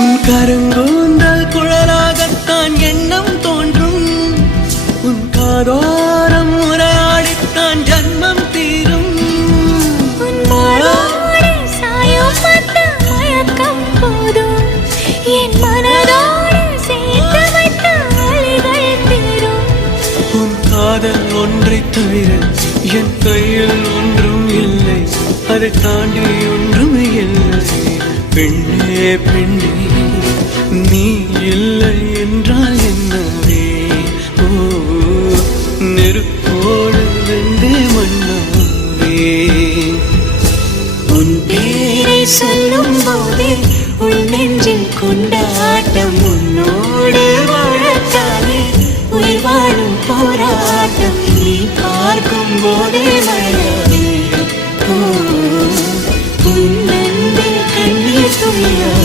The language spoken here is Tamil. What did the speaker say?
உன் கருங்கூந்தல் குழலாகத்தான் எண்ணம் தோன்றும். உன் காதோரம் உரையாடித்தான் ஜன்மம் தீரும். உன் மாறோடு சாயம் பார்த்த மயக்கம் போதும். என் மனதோடு சேர்த்து வைத்த வழிகள் தீரும். உன் காதல் ஒன்றை தவிர என் கையில் ஒன்றும் இல்லை. அதை தாண்டி ஒன்றும் இல்லை. பெண்ணே பெண்ணே நீ இல்லை என்றால் என்னவே? ஓ நெருப்போடு வெந்தே மண்ணாவே. உன் பேரை சொல்லும் போதே உன்னை